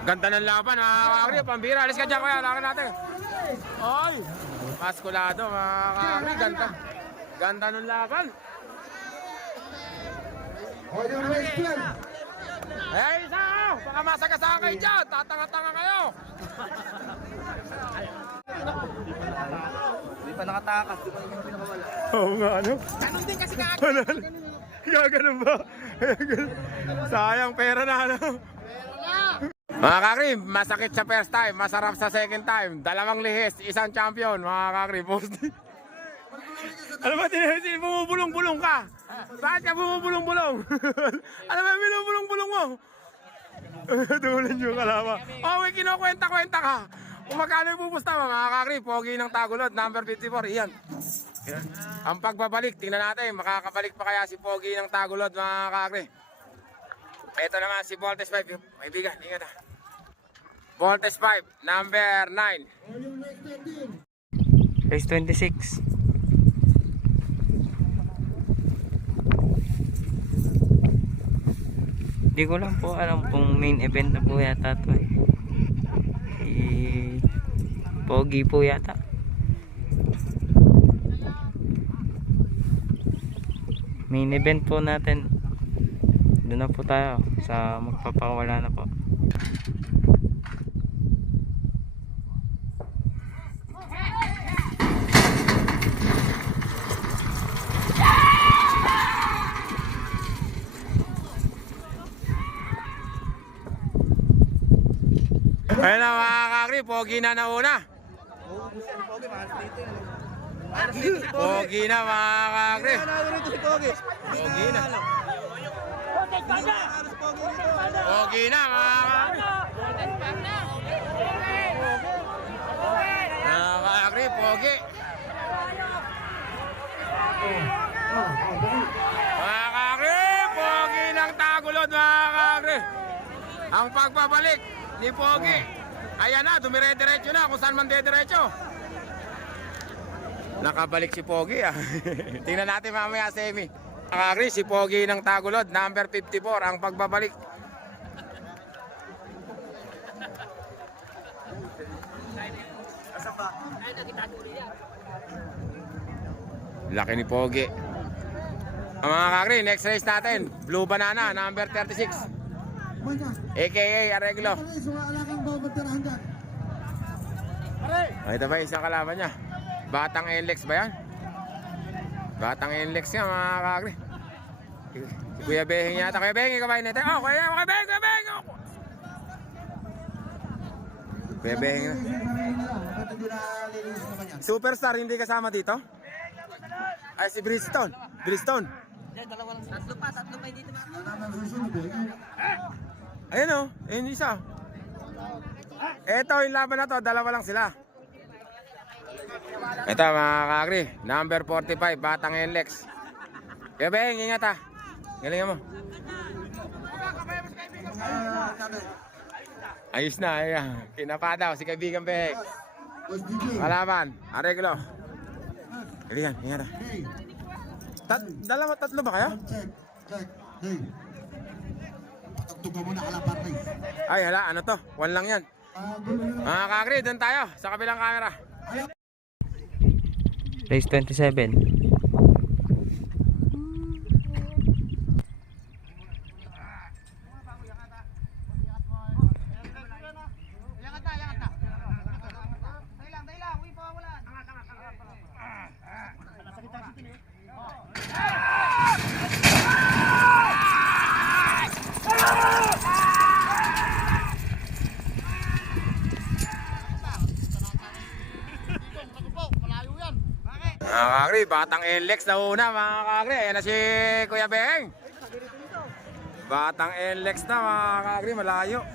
Ganda ng laban, mga kakri. Pambira, alis ka dyan, kuya. Lakan natin. Ay, Masculado, mga kakri. Ganda. Ganda ng laban. O yung race plan. Hey, isa! Baka masagasaan kayo dyan! Tatanga-tanga kayo! Hindi pa nakatakas. Di pa naman pinakawala. Oo nga, ano? Ganun din kasi Gaganon ba? Sayang pera na, ano? Mga kakri, masakit sa first time, masarap sa second time. 2 lihis, 1 champion, mga kakri. Ano ba, bumubulong-bulong ka? Bakit ka bumubulong-bulong? Ano ba, binubulong-bulong mo? Tulan yung kalama. Oh, may kinukwenta-kwenta ka. Kung magkano yung pupusta mo, mga kakri, pogi ng Tagulod, number 54, iyan. Ang pagbabalik, tingnan natin, makakabalik pa kaya si pogi ng Tagulod, mga kakri. Ito naman si Voltes 5, kaibigan, ingat ha. Voltes 5, number 9. Race 26. Hindi ko lang po alam kung main event na po yata ito eh. Si Pogi po yata. main event po natin. Doon na po tayo sa magpapakawala na po. Ayun na mga kakri, pogi na nauna. Pogi na mga kakri. Pogi na. Pogi na mga kakri. Mga kakri, pogi. Mga kakri, pogi ng Tagulod mga kakri. Ang pagbabalik ni Pogi. Ayan na, dumire-diretso na kung saan man diretso. Nakabalik si Pogi ah. Tingnan natin mamaya semi. Nakakri si Pogi ng Tagulod, number 54 ang pagbabalik. Laki ni Pogi. Mga kakri, next race natin, Blue Banana, number 36. AKA Arreglo. Ito ba isang kalaban niya? Batang Enlex ba yan? Batang Enlex yan mga kakri. Si Kuya Beheng yata. Kuya Beheng, ikaw ba yun natin? Oh, Kuya Beheng, Kuya Beheng! Kuya Beheng. Superstar hindi kasama dito? Ay si Bridgestone. Bridgestone. Tatlo pa dito mga. Ayun o, ayun isa. Eto yung laban na to, dalawa lang sila. Ito mga kakri, number 45, Batang Enlex. Kaya Beng, ingat ha. Galingan mo. Ayos na, ayan. Kinapa daw si kaibigan Beng. Kalaban, Arreglo. Galingan, ingat ha. Tatlo ba kayo? Ay hala, ano to? One lang yan. Mga kakri, doon tayo sa kabilang camera. Race 27. Mga kakri, Batang Enlex na una mga kakri. Ayan na si Kuya Beng. Batang Enlex na mga kakri, malayo.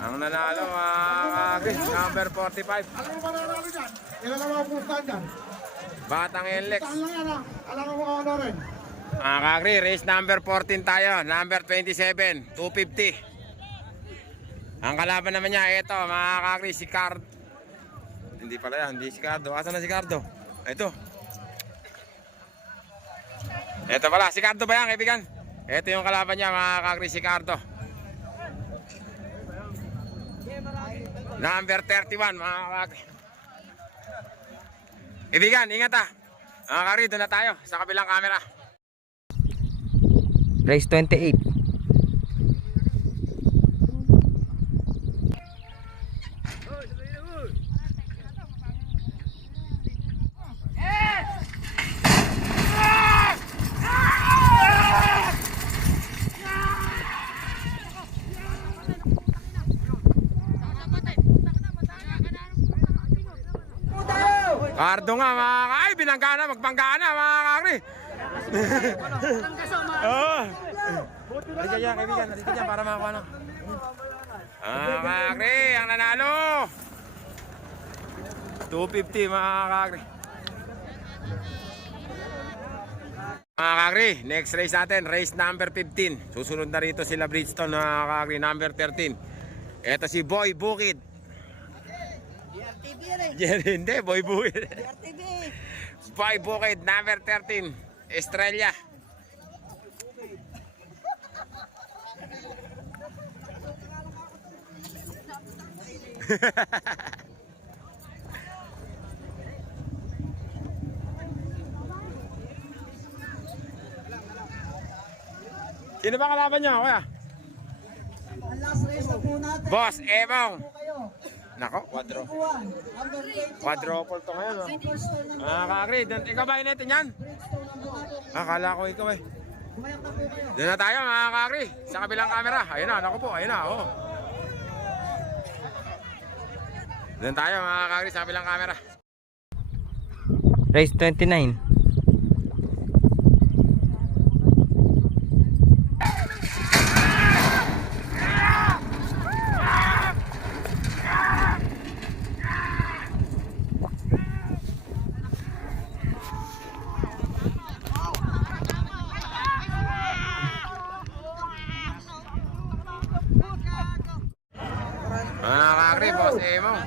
Ang nanalo mga kakri, number 45. Alam mo ba na namin dyan? Ilan ang mga pustahan dyan? Batang Enlex. Saan lang yan ah? Alam mo kung ano rin? Mga kakri, race number 14 tayo. Number 27, 250. Ang kalaban naman niya, ito mga kakri, si Card. Hindi pala yan, hindi si Cardo. Asan na si Cardo? Ito. Ito pala, si Cardo ba yan, kaibigan? Ito yung kalaban niya, mga kakri, si Cardo. Number 31, mga kakri. Kaibigan, ingat ha. Mga kakri, doon na tayo, sa kabilang camera. Race 28. Cardo nga mga kakri, binangga na, magbangga na mga kakri. Oo. Halika dyan kaibigan, halika dyan para makakuha na. Mga kakri, ang nanalo 250 mga kakri. Mga kakri, next race natin, race number 15. Susunod na rito sila Bridgestone mga kakri, number 13. Ito si Boy Bukid. Hindi, Boy Bukid. Boy Bukid, number 13, Estrella. Sino ba kalaban niyo, kuya? Ang last race na po natin. Boss Emong. Kayo. Nako, quadro. Buwan. Number 8. Quadruple to ngayon. Oh. Superstar ng Mga ka-agri, ikaw ba natin yan? Bridgestone ng Buwan. Akala ko ikaw eh. Kumayak na po kayo. Doon na tayo mga ka-agri, sa kabilang camera. Ayun na, naku po, ayun na. Oh. Doon tayo mga ka-agri, sa kabilang camera. Race 29. Mga ka-agri, Boss Emong.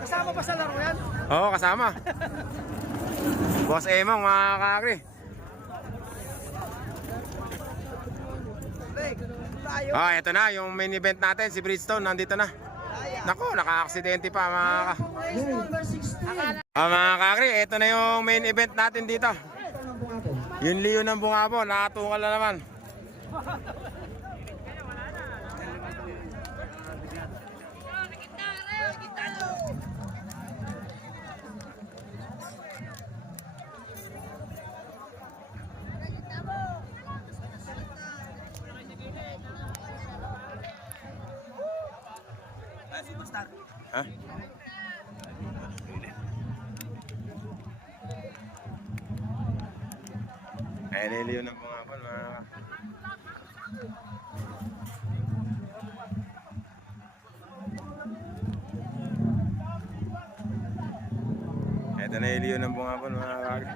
Kasama ba sa laro yan? Oo, kasama. Boss Emong, mga ka-agri. Tayo. Ah, ito na, yung main event natin, si Bridgestone, nandito na. Nako, naka-aksidente pa mga ka. Race number 16. Mga ka-agri, ito na yung main event natin dito. Yung Leo ng Bungabo, nakatungal na naman. Ha? Ayan yung Leo ng Bungabo, mga ka. Ito na yung Leo ng Bungabo, mga ka.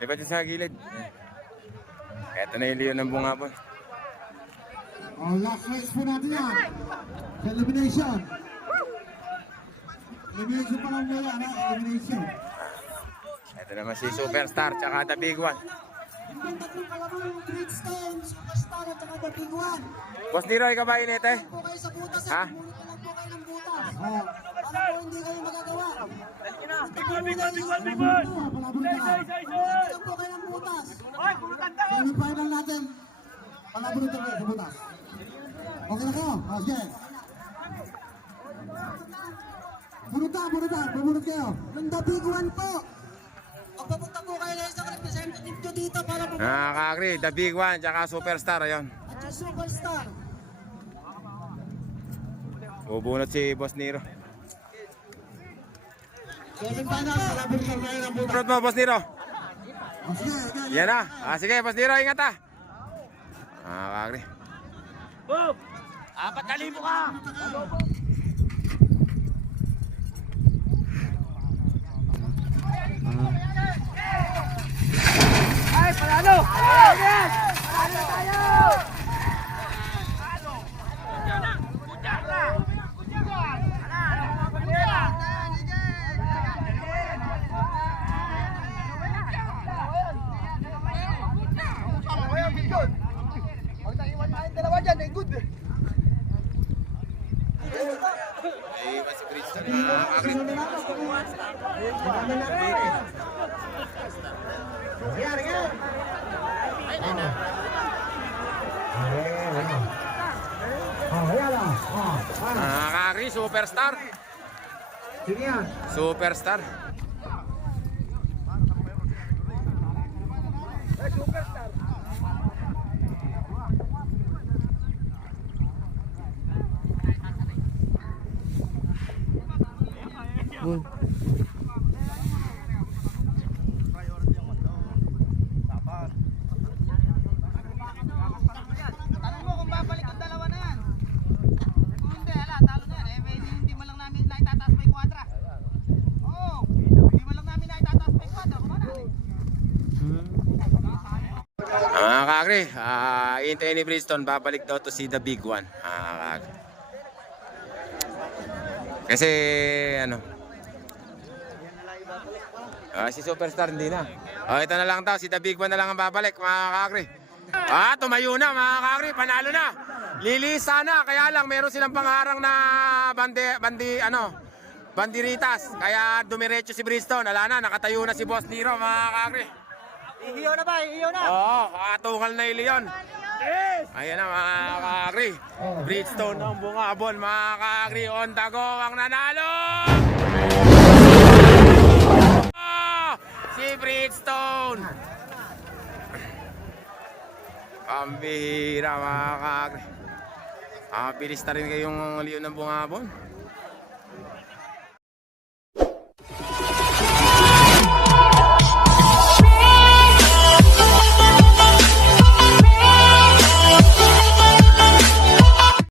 Iba dyan sa gilid. Ito na yung Leo ng Bungabo. Oh, last race po natin yan. Elimination. Elimination pa lang mula, no? Elimination. Ito naman si Superstar, tsaka The Big One. Yung tatlong kalaban ng Bridgestone, Superstar at saka The Big One. Boss Nero, ikaw ba inete? Po kayo sa butas. Ha? Pumunta lang po kayo ng butas. Oh, Para po hindi kayo magagawa. Pumunta lang po kayo ng butas. semi-final natin. Palabunutan kayo sa butas. Okay na kayo? Oh, sige. Bumunot kayo. Yung The Big One po. Magpapunta po kayo na isang representative nyo dito para po. Nakaka-agree, The Big One, tsaka Superstar, ayun. At yung Superstar. Bubunot si Boss Nero. Semi-final, palabunutan kayo ng butas. Bunot mo, Boss Nero. Oh, sige, okay. Yan na. Sige, Boss Nero, ingat ha. Nakaka-agree. Ay, si Bridgestone, nakaka-agree. Nakaka-agree, Superstar. Sino yan? Superstar. Tanong mo kung babalik ang dalawa na yan. Kung hindi, talo na yan. Hindi mo lang namin naitataas pa yung kwadra. Oo, hindi mo lang namin naitataas pa yung kwadra. Kumana. Mga kakri, hintayin ni Bridgestone, babalik daw to si The Big One. Kasi ano, si Superstar hindi na. Ito na lang daw, si The Big One na lang ang babalik, mga kakri. Tumayo na mga kakri, panalo na. Lilis sana, kaya lang meron silang pangharang na banderitas. Kaya dumiretso si Bridgestone. Ala na, nakatayo na si Boss Nero, mga kakri. Ihiyaw na ba? Ihiyaw na! Oo, katungal na yung Leon. Ayan na mga kakri. Bridgestone ng bungabon, mga kakri. On the go ang nanalo! Si Bridgestone! Pambihira, mga kakri. Bilis na rin kayong Leon ng bungabon.